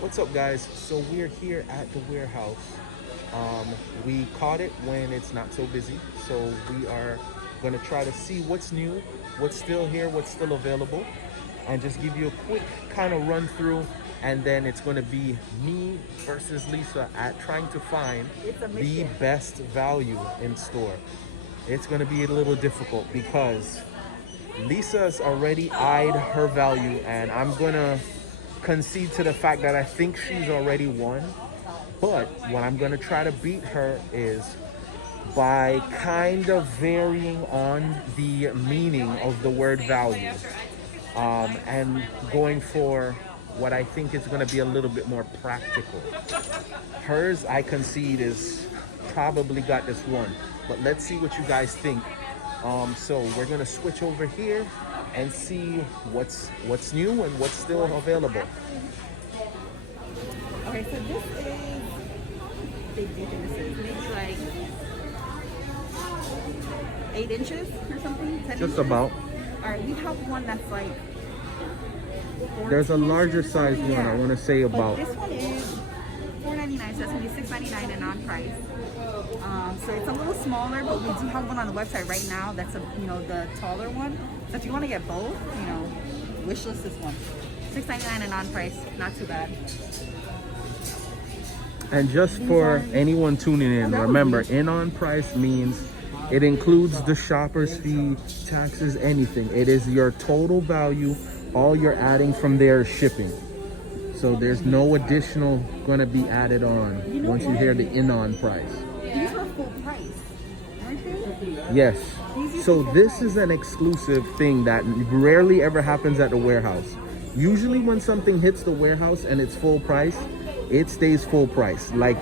What's up, guys? So we're here at the warehouse. We caught it when it's not so busy. So we are gonna try to see what's new, what's still here, what's still available, and just give you a quick kind of run through. And then it's gonna be me versus Lisa at trying to find the best value in store. It's gonna be a little difficult because Lisa's already eyed her value, and I'm gonna concede to the fact that I think she's already won. But what I'm gonna try to beat her is by kind of varying on the meaning of the word value, and going for what I think is gonna be a little bit more practical. Hers, I concede, is probably got this one. But let's see what you guys think. So we're gonna switch over here and see what's new and what's still available. Okay, so this is, big do you think this is? Maybe like 8 inches or something? 10 Just inches? about. All right, we have one that's like 14 There's a larger inches or size something, one. I want to say But about. this one is $4.99, so it's gonna be $6.99 and on price. So it's a little smaller, but we do have one on the website right now. That's the taller one. So if you want to get both, wish list this one. $6.99 and on price, not too bad. And just for anyone tuning in, remember, in-on price means it includes the shopper's fee, taxes, anything. It is your total value. All you're adding from there is shipping. So there's no additional going to be added on once you hear the in-on price. These were full price, aren't they? Yes. So this is an exclusive thing that rarely ever happens at the warehouse. Usually when something hits the warehouse and it's full price, it stays full price. Like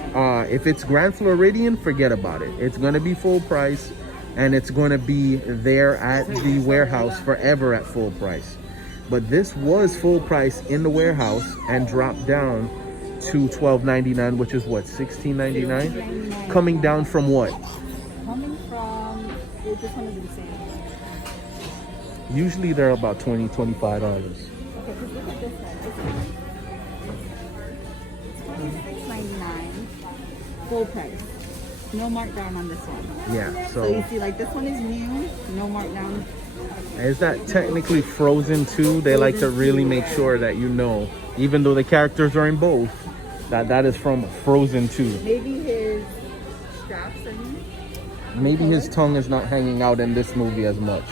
if it's Grand Floridian, forget about it. It's going to be full price, and it's going to be there at the warehouse forever at full price. But this was full price in the warehouse and dropped down to $12.99, which is what, $16.99? Coming down from what? Coming from, this one is insane. Usually they're about $20, $25. Okay, because look at this one. It's $26.99, full price. No markdown on this one. Yeah, So you see, like, this one is new, no markdown. is that technically frozen too? They like to really make sure that even though the characters are in both, that is from Frozen 2. Maybe his straps are new. Maybe his tongue is not hanging out in this movie as much.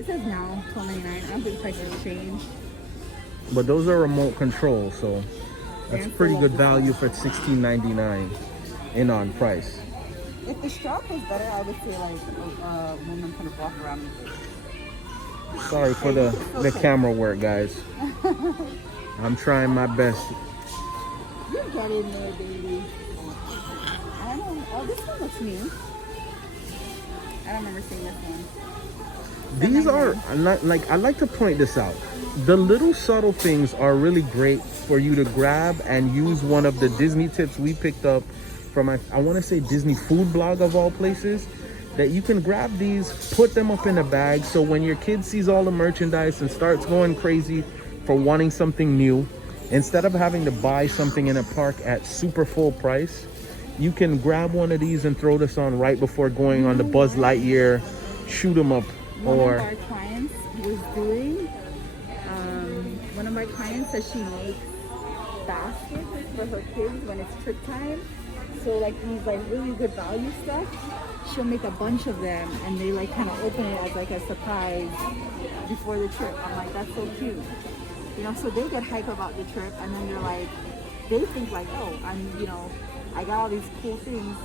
It says now $12.99. I don't think the price will change. But those are remote control, so that's pretty good value for $16.99 in on price. If the strap was better, I would say like women kind of walk around. Sorry for the camera work, guys. I'm trying my best. You get in there, baby. I don't know. Oh, this one looks new. I don't remember seeing this one. These are, I like to point this out. The little subtle things are really great for you to grab and use. One of the Disney tips we picked up from, I want to say, Disney food blog of all places, that you can grab these, put them up in a bag, so when your kid sees all the merchandise and starts going crazy for wanting something new, instead of having to buy something in a park at super full price, you can grab one of these and throw this on right before going on the Buzz Lightyear shoot 'em up. One of our clients was doing, one of my clients says she makes baskets for her kids when it's trip time. So like these like really good value stuff, she'll make a bunch of them and they like kind of open it as like a surprise before the trip. I'm like, that's so cute. So they get hype about the trip, and then they're like, they think like, oh, I got all these cool things.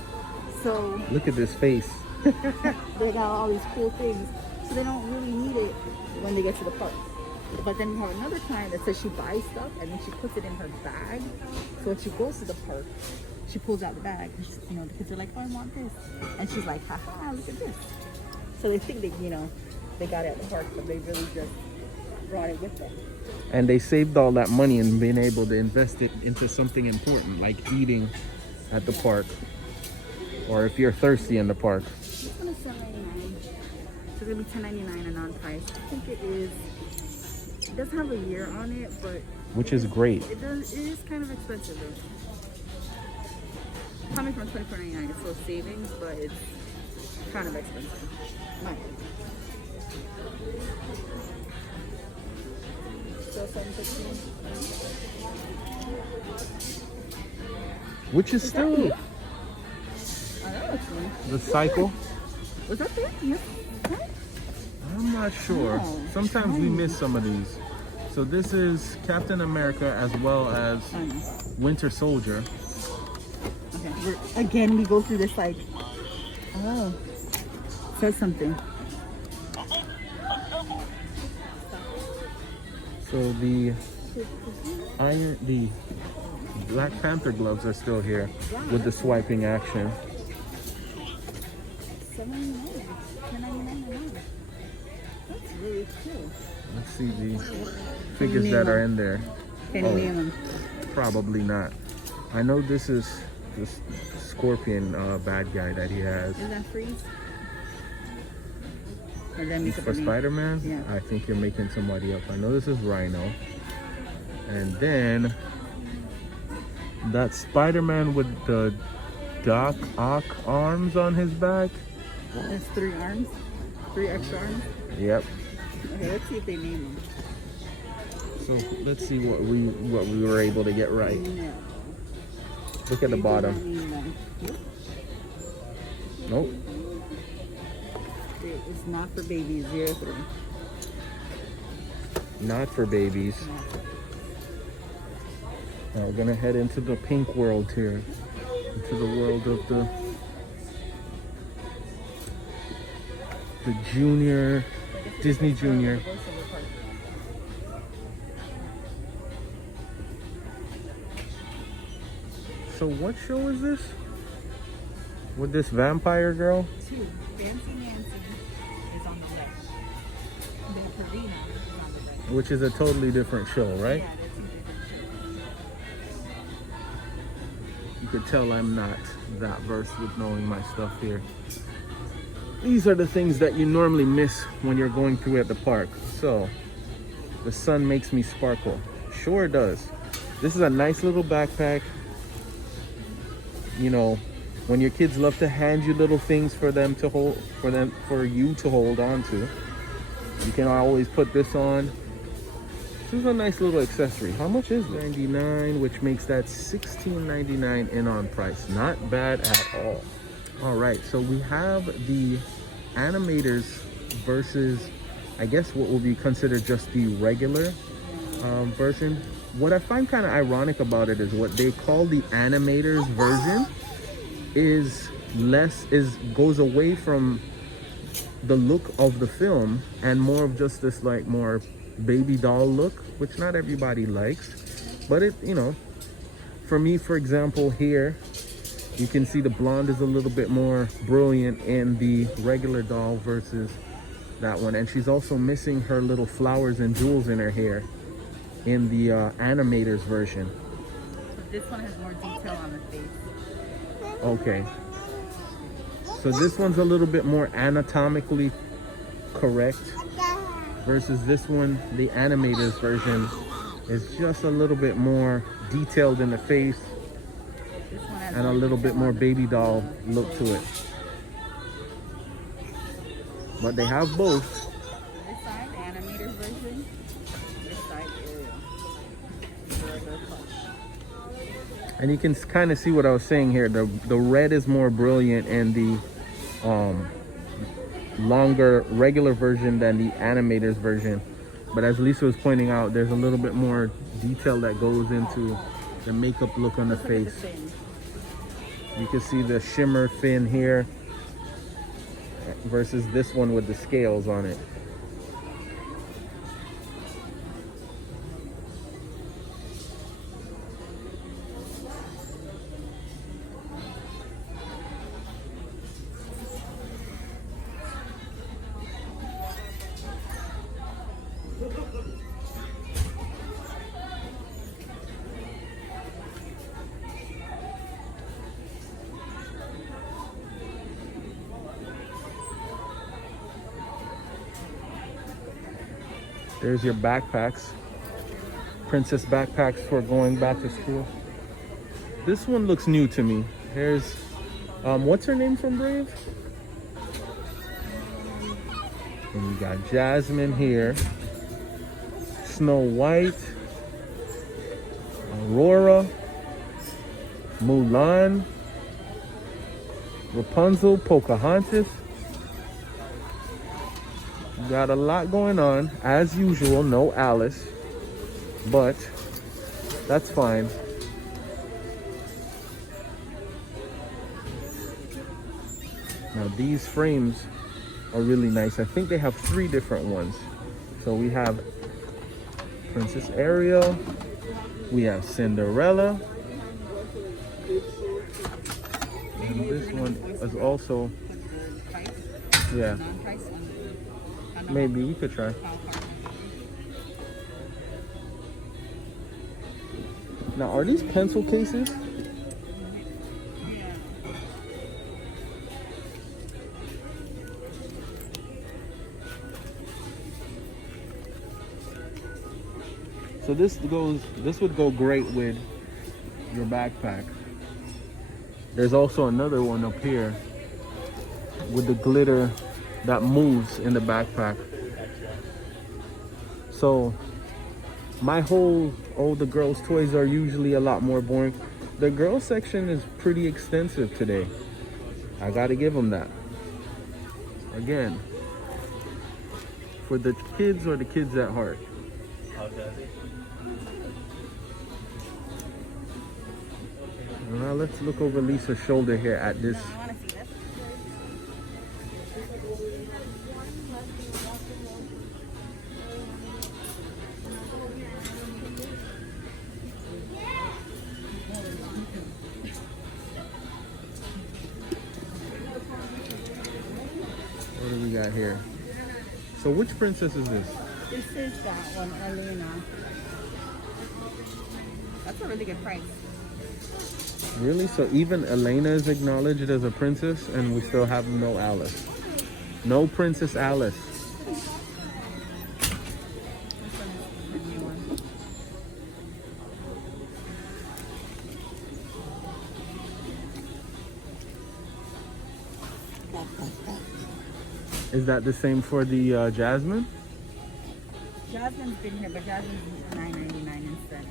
So Look at this face. they got all these cool things, so they don't really need it when they get to the park. But then we have another client that says she buys stuff and then she puts it in her bag. So when she goes to the park, she pulls out the bag. The kids are like, oh, I want this. And she's like, haha, look at this. So they think they got it at the park, but they really just brought it with them. And they saved all that money and been able to invest it into something important, like eating at the park, or if you're thirsty in the park. This one is $7.99. So it's gonna be $10.99 and on price. I think it is It does have a year on it, but which is great. it is kind of expensive though. Coming from $24.99, it's still savings, but it's kind of expensive. My opinion. Still $7.15. Which is Is that still you? I don't know what's new. the cycle. Was that there? Yes. I'm not sure. Oh, Sometimes we nice. miss some of these. So this is Captain America as well as I know. Winter Soldier. Okay. Again, we go through this like, oh, says something. So the Black Panther gloves are still here with the swiping action. $7.99. $10.99. That's really cool. Let's see the figures that are in there. Can you name them? Probably not. I know this is this Scorpion bad guy that he has. Is that Freeze? Or did I make up For a name? Spider-Man? Yeah. I think you're making somebody up. I know this is Rhino. And then that Spider-Man with the Doc Ock arms on his back. There's 3 arms? 3 extra arms? Yep. Okay, let's see if they name them. So let's see what we were able to get right. No. Look at the They bottom. do not name them. Nope. It's not for babies, 0-3. Not for babies. Now we're gonna head into the pink world here. Into the world of the junior, Disney Junior. So what show is this? With this vampire girl? 2. Fancy Nancy is on the left. The Purina is on the right. Which is a totally different show, right? Yeah, that's a different show. You could tell I'm not that versed with knowing my stuff here. These are the things that you normally miss when you're going through at the park. So, the sun makes me sparkle. Sure does. This is a nice little backpack. You know, when your kids love to hand you little things for them to hold, for you to hold on to, you can always put this on. This is a nice little accessory. How much is it? $99, which makes that $16.99 INON price. Not bad at all. All right, so we have the Animators versus, I guess, what will be considered just the regular version. What I find kind of ironic about it is what they call the Animators version goes away from the look of the film and more of just this like more baby doll look, which not everybody likes, but it, you know, for me, for example, here you can see the blonde is a little bit more brilliant in the regular doll versus that one, and she's also missing her little flowers and jewels in her hair in the Animators version. This one has more detail on the face. Okay, so this one's a little bit more anatomically correct versus this one, the Animators version, is just a little bit more detailed in the face This one has and a little bit more baby doll look to it. But they have both. This side, the Animators version. This side, Ariel. The regular plush. And you can kind of see what I was saying here. The red is more brilliant in the longer regular version than the Animators version. But as Lisa was pointing out, there's a little bit more detail that goes into the makeup look on the Look at the face. fin. You can see the shimmer fin here versus this one with the scales on it. There's your backpacks. Princess backpacks for going back to school. This one looks new to me. Here's, what's her name from Brave? And we got Jasmine here. Snow White. Aurora. Mulan. Rapunzel, Pocahontas. Got a lot going on. As usual, no Alice. But that's fine. Now these frames are really nice. I think they have 3 different ones. So we have Princess Ariel. We have Cinderella. And this one is also, yeah. Maybe we could try. Now, are these pencil cases? So this would go great with your backpack. There's also another one up here with the glitter that moves in the backpack. So my whole, the girls' toys are usually a lot more boring. The girls section is pretty extensive today. I gotta give them that. Again, for the kids or the kids at heart. Now let's look over Lisa's shoulder here at this. What do we got here? So which princess is this? This is that one, Elena. That's a really good price. Really? So even Elena is acknowledged as a princess and we still have no Alice. No Princess Alice. Is that the same for the Jasmine? Jasmine's been here, but Jasmine's $9.99 instead.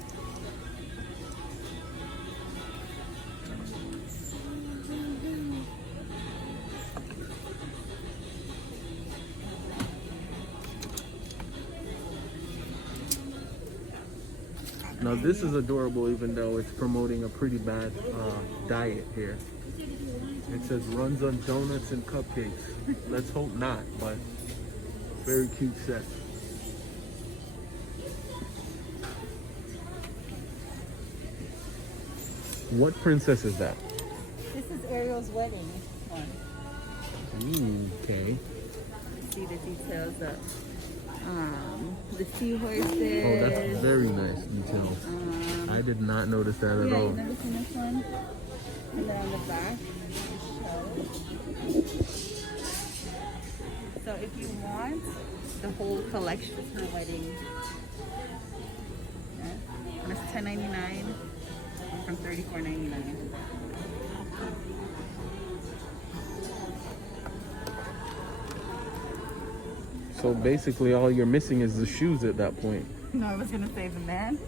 Now this is adorable, even though it's promoting a pretty bad diet here. It says runs on donuts and cupcakes. Let's hope not, but very cute set. What princess is that? This is Ariel's wedding one. Ooh, okay. See the details of the seahorses. Oh, that's very nice details. I did not notice that at all. You've never seen this one? And then on the back, so if you want the whole collection for her wedding, and it's $10.99 from $34.99. So basically all you're missing is the shoes at that point. No, I was gonna say the man.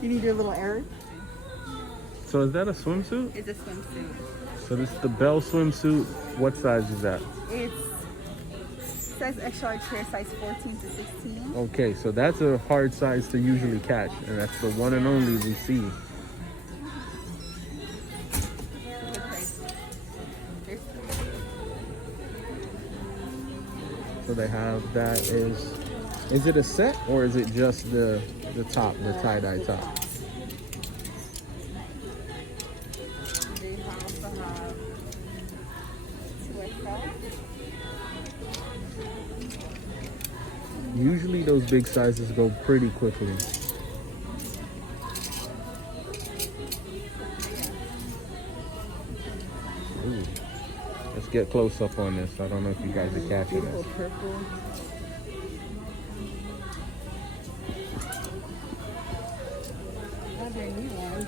You need your little errand. So is that a swimsuit? It's a swimsuit. So this is the Belle swimsuit. What size is that? It's size extra large here, size 14 to 16. Okay, so that's a hard size to usually catch, and that's the one and only we see. So they have that is it a set or is it just the top, the tie-dye top? They also have 2XL. Usually those big sizes go pretty quickly. Ooh. Let's get close up on this. I don't know if you guys are catching Beautiful this. purple. need one.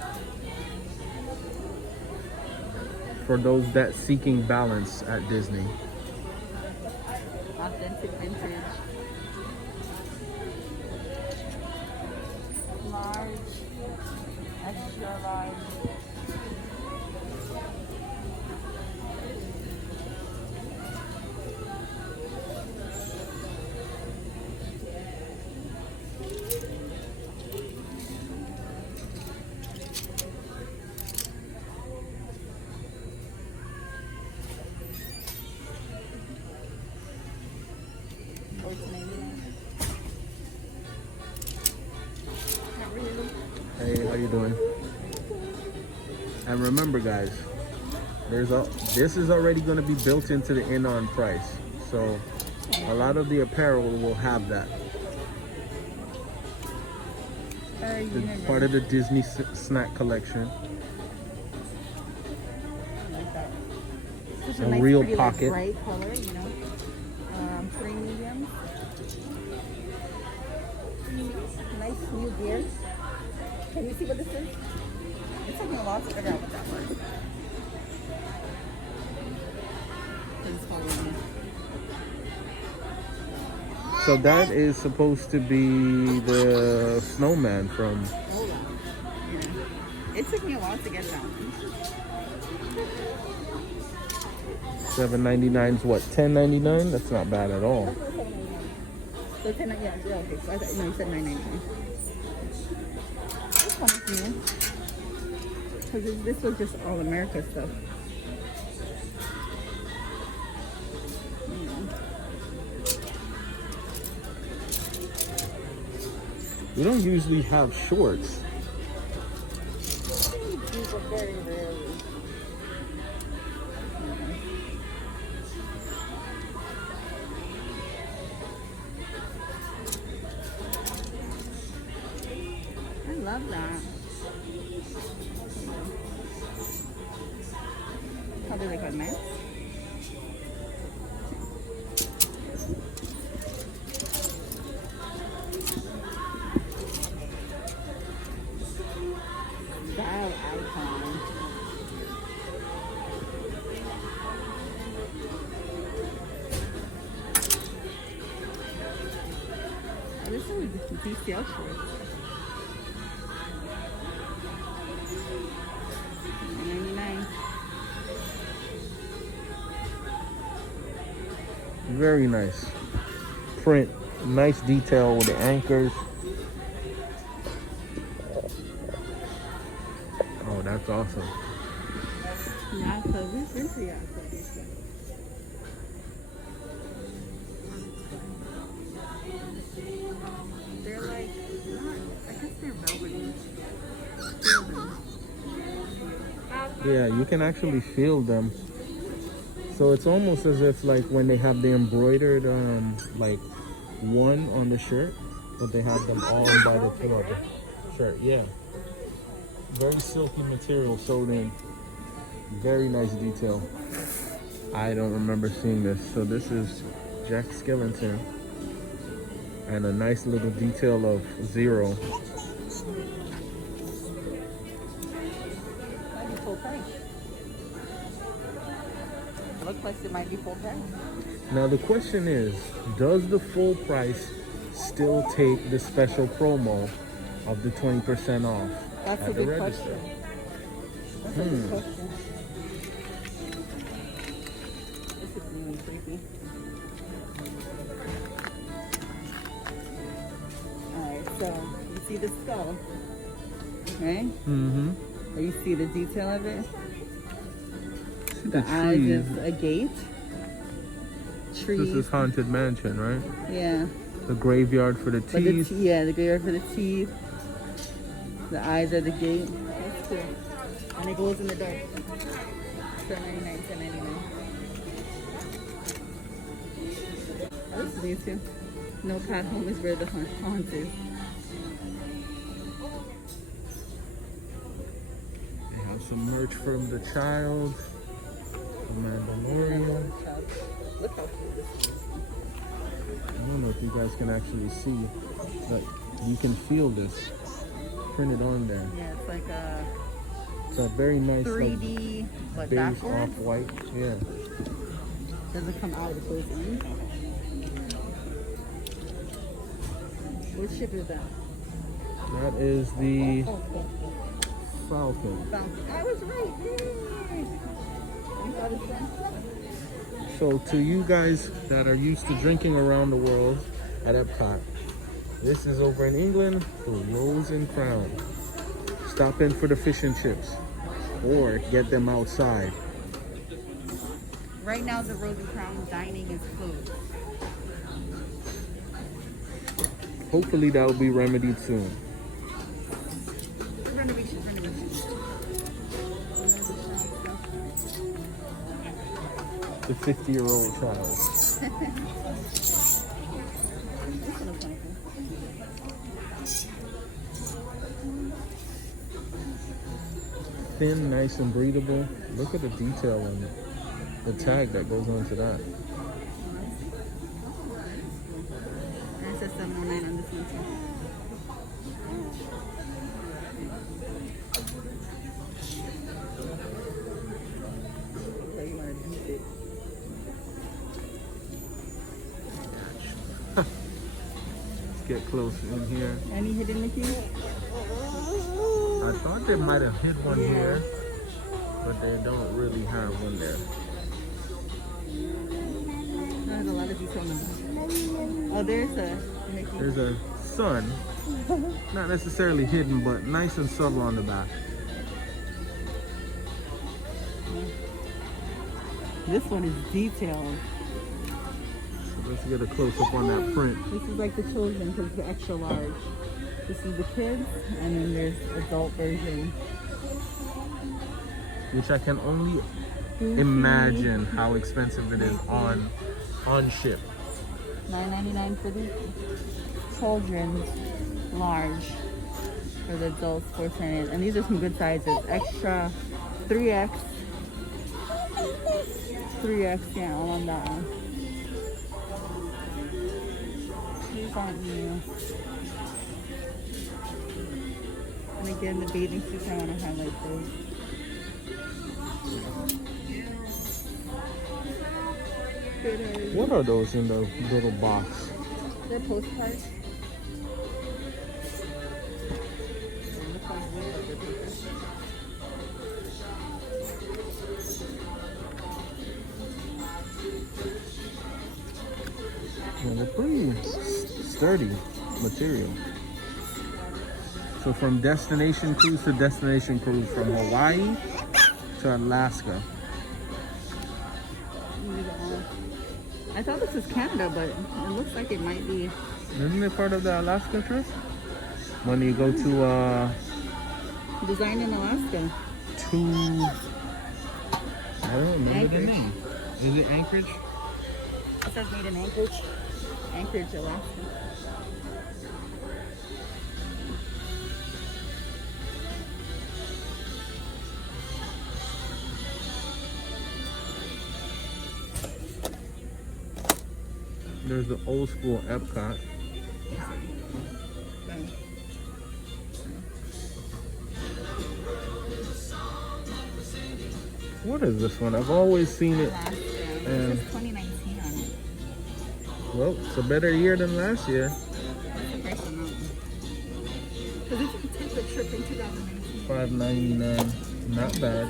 For those that seeking balance at Disney. Authentic vintage. Large. Extra large. Hey, how you doing? And remember, guys, this is already going to be built into the INON price. So a lot of the apparel will have that. It's part of the Disney snack collection. Such A nice, real pretty, pocket. Like, bright color, you know. Three mediums. Nice new gear. Can you see what this is? It's taking a while to figure out what that was. It's following me. So that is supposed to be the snowman from... Hold on. Yeah. It took me a while to get it out. $7.99 is what? $10.99? That's not bad at all. So 10, yeah, okay. So I thought, no, you said $9.99. This one is new. Because this was just all America stuff. We don't usually have shorts. These are very rarely. I love that. Probably like a mess. Style icon. Oh, this is DCL shorts. $9.99. Very nice. Print. Nice detail with the anchors. Oh, that's awesome. Yeah, so this is the they're like, not, I guess they're velvety. Yeah, you can actually feel them. So it's almost as if like when they have the embroidered like one on the shirt, but they have them all by the two of the shirt. Yeah. Very silky material sewed in. Very nice detail. I don't remember seeing this. So this is Jack Skellington. And a nice little detail of zero. Might be full price. Looks like it might be full price. Now the question is, does the full price still take the special promo of the 20% off That's at a the good register? question. That's a good question. This is really creepy. Alright, so you see the skull, right? Mm-hmm. You see the detail of it? The The eyes trees. is a gate. Trees. This is Haunted Mansion, right? Yeah. The graveyard for the But the teeth. yeah, the graveyard for the teeth. The eyes are the gate. That's cool. And it glows in the dark. $10.99, $10.99. Oh, this is these two. No path home is where the haunt is. They have some merch from the child. The Mandalorian. Look how cool this is. I don't know if you guys can actually see, but you can feel this. printed on there. Yeah, it's like a It's a very nice 3D, like, but beige backwards. off-white. Yeah. Doesn't come out, it goes in. What ship is that? That is the Oh, Falcon. I was right. Yay! You thought it's done? So to you guys that are used to drinking around the world at Epcot, this is over in England, the Rose and Crown. Stop in for the fish and chips or get them outside. Right now, the Rose and Crown dining is closed. Hopefully that will be remedied soon. Renovation. The 50-year-old child. This one looks kind of cool. Thin, nice and breathable. Look at the detail on it. The tag that goes onto that. And it says $7.09 on this one too. You want to deep it. Let's get close in here. Any hidden Mickey? I thought they might have hid one here, but they don't really have one there. There's a lot of detail on the back. Oh, there's a Mickey. There's a sun, not necessarily hidden, but nice and subtle on the back. This one is detailed. So let's get a close up on that print. This is like the children because it's extra large. This is the kids, and then there's adult version. Which I can only imagine how expensive it is on ship. $9.99 for the children, large. For the adults, $4.10. And these are some good sizes. Extra 3X. 3X, yeah, all on that one. These aren't new. And again, the bathing suits, I want to highlight those. What are those in the little box? They're postcards. Yeah, they're pretty sturdy material. So from destination cruise to destination cruise, from Hawaii to Alaska. I thought this was Canada, but it looks like it might be. Isn't it part of the Alaska trip? When you go to Designed in Alaska. I don't remember Anchorage. the name. Is it Anchorage? It says made in Anchorage. Anchorage, Alaska. There's the old school Epcot. What is this one? I've always seen it. Alaska. It And says 2019 on it. well, it's a better year than last year. What's the price on that one? Because if you take the trip in 2019. $5.99. Not bad.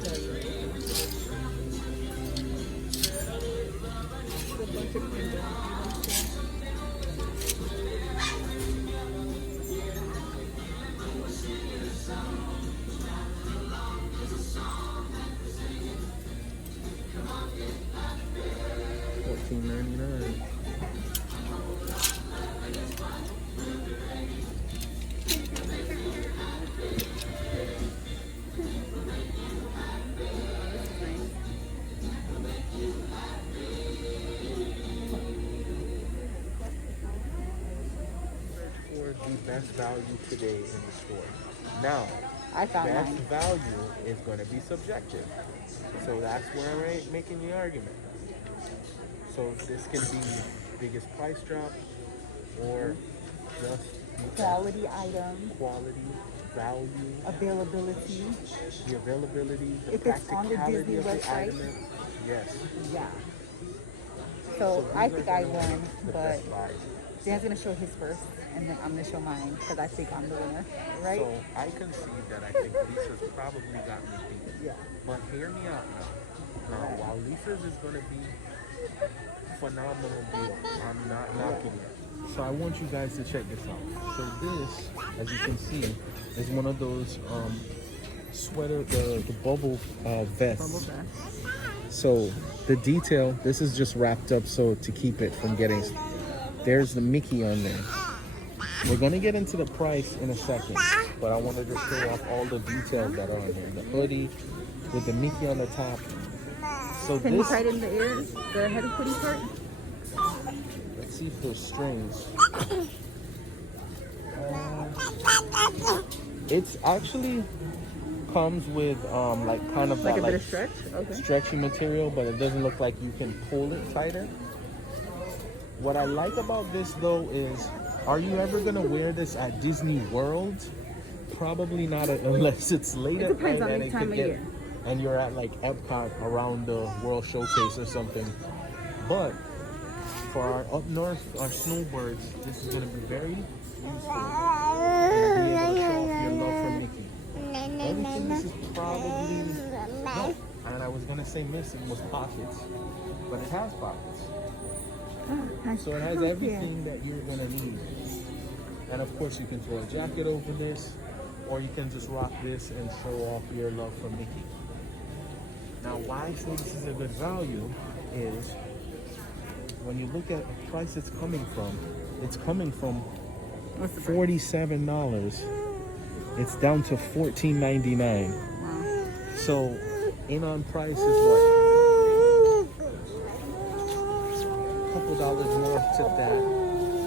$14.99. For the best value today in the store. Now, I found best mine. value is going to be subjective. So that's where I'm making the argument. So this can be biggest price drop or just Quality item, quality, value, availability. the availability, the If it's on the practicality Disney of the website. item. Yes. Yeah. So So I these are think I gonna won, be the but best buys. Dan's gonna show his first, and then I'm gonna show mine because I think I'm the winner, right? So I concede that I think Lisa's probably got me beat. Yeah. But hear me out now. Now, while Lisa's is going to be phenomenal deal, I'm not knocking it. So I want you guys to check this out. So this, as you can see, is one of those sweater, the bubble vests. Bubble vest. So the detail, this is just wrapped up so to keep it from getting, there's the Mickey on there. We're gonna get into the price in a second, but I wanted to show off all the details that are on here. The hoodie with the Mickey on the top. So Can you this, tie it in the ears, the head hoodie part? let's see if there's strings. It's actually comes with like kind of Like that a bit of stretch? Okay. stretchy material, but it doesn't look like you can pull it tighter. What I like about this though is, are you ever gonna wear this at Disney World? Probably not unless it's late It at depends night on and the it time could of get, year. and you're at like Epcot around the World Showcase or something. But for our up north, our snowbirds, this is gonna be very useful. You're gonna be able to show off your love for Mickey. Everything this is probably no, and I was gonna say missing was pockets, but it has pockets. So it has everything that you're gonna need. And of course you can throw a jacket over this, or you can just rock this and show off your love for Mickey. Now why I say this is a good value is when you look at the price it's coming from What's the price? $47. It's down to $14.99. Wow. So INON price is what? A couple dollars more to that,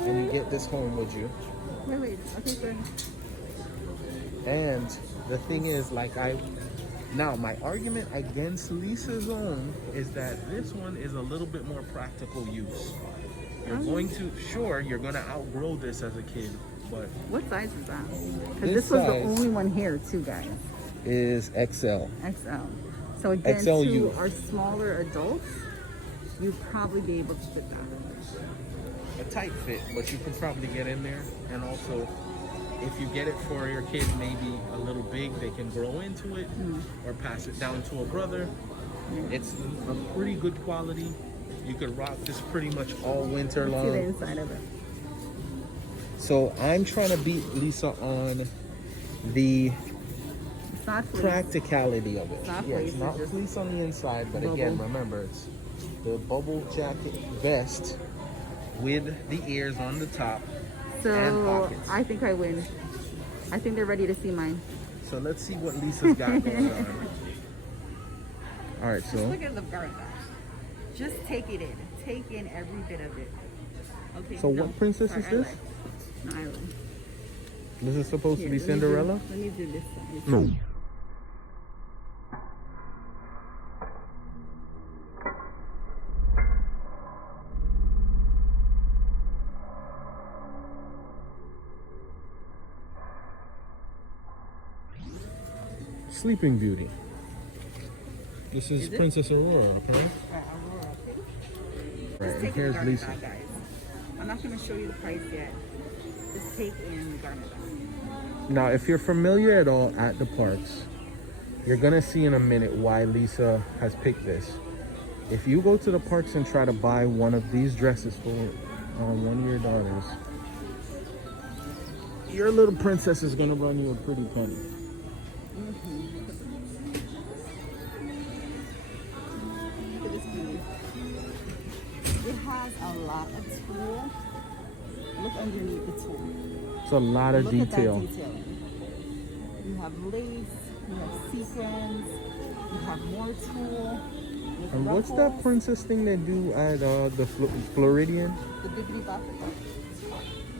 and you get this home with you. Wait. Okay, good. And the thing is, now my argument against Lisa's own is that this one is a little bit more practical use. You're going to outgrow this as a kid, but What size is that? Because This this was the size- only one here, too, guys. is XL. XL. So again, XL to youth. our smaller adults, you'd probably be able to fit that. A tight fit, but you could probably get in there. And also, if you get it for your kid maybe a little big, they can grow into it or pass it down to a brother. It's a pretty good quality. You could rock this pretty much all winter See the long. inside of it. So I'm trying to beat Lisa on the It's not fleece. practicality of it. It's not Yeah, fleece, it's not it's just fleece on the inside, but again, bubble. remember, it's the bubble jacket vest with the ears on the top and So pockets. I think I win. I think they're ready to see mine. So let's see what Lisa's got going on. All right, so Look at the garment. Just take it in. Take in every bit of it. Okay. So what princess is this? No, Island. This is supposed to be Here, let me Cinderella? Let me do this one. No. Sleeping Beauty. This is Is it? Princess Aurora, okay? Aurora. Right, Just and take in here's the garment Lisa. bag, guys. I'm not going to show you the price yet. Just take in the garment bag. Now, if you're familiar at all at the parks, you're gonna see in a minute why Lisa has picked this. If you go to the parks and try to buy one of these dresses for one of your daughters, your little princess is gonna run you a pretty penny. Look at this beauty. It has a lot of tool. Look underneath the tool. It's a lot of Look detail. at that detail. You have lace, you have sequins, you have more tool. with And what's that ruffles, princess thing they do at the Floridian? The Biggity Bop.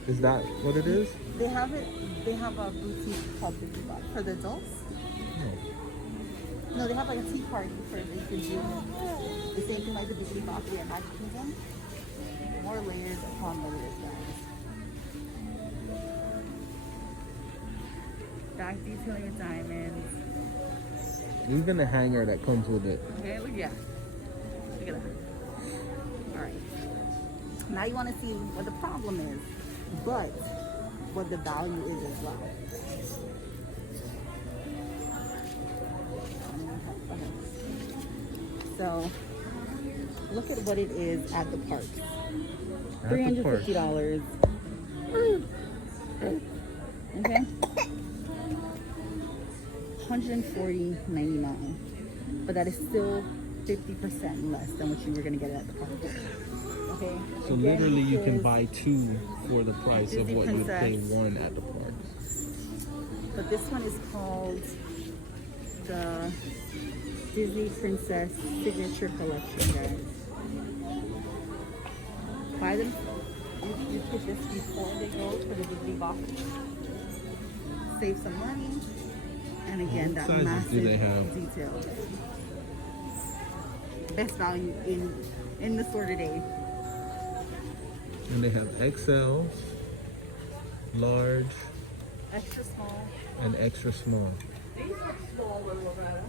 Is that what it is? They have it. They have a boutique called Biggity Bop for the adults. No, they have like a tea party for they can do the same thing like the Biggity Bop at Magic Kingdom. More layers upon layers, guys. Back detailing with diamonds. Even the hanger that comes with it. Okay, look, yeah. Look at that. All right. Now you want to see what the problem is, but what the value is as well. So, look at what it is at the park. $350. Okay. $140.99. But that is still 50% less than what you were gonna get at the park. Okay. So Again, literally you can this buy two for the price of Disney what you'd pay Princess. one at the park. But this one is called the Disney Princess Signature Collection, guys. Buy them. You get this before they go for the Disney box. Save some money. And again, that What sizes massive do they have? detail. Best value in the store today. And they have XL, large, Extra small. and extra small. These are small, little Loretta.